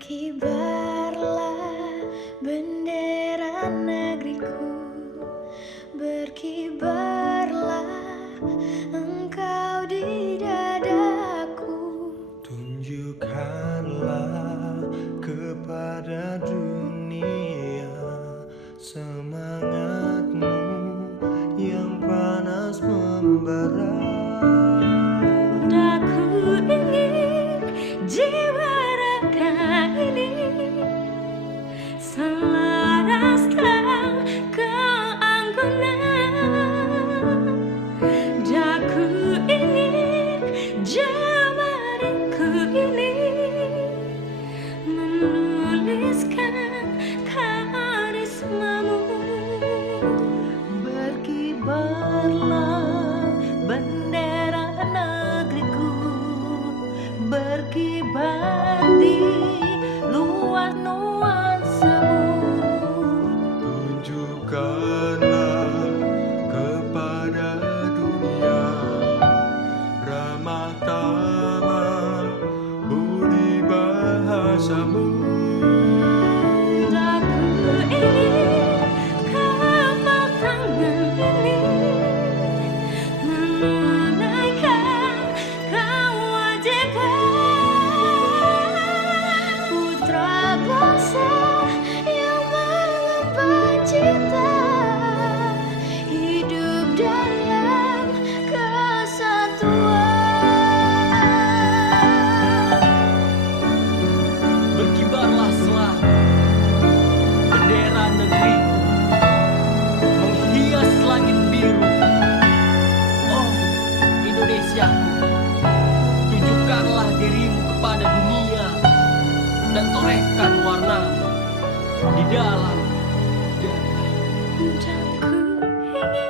Berkibarlah bendera negeriku, berkibarlah engkau di dadaku. Tunjukkanlah kepada dunia semangatmu yang panas membara. Aku ingin jiwa raga ini selaraskan keanggunan. Aku ingin jemariku ini menuliskan karismamu. Berkibarlah bendera negeriku, berkibar di luar nuansamu. Tunjukkanlah kepada dunia ramah tamah budi bahasamu. Aku ingin kapal tangan ini menunaikan kewajiban putra bangsa yang mengemban cita hidup dalam kesatuan. Berkibarlah selalu bendera negeriku menghias langit biru. Oh Indonesiaku, tunjukkanlah dirimu kepada dunia dan torehkan warnamu di dalam dada. Aku ingin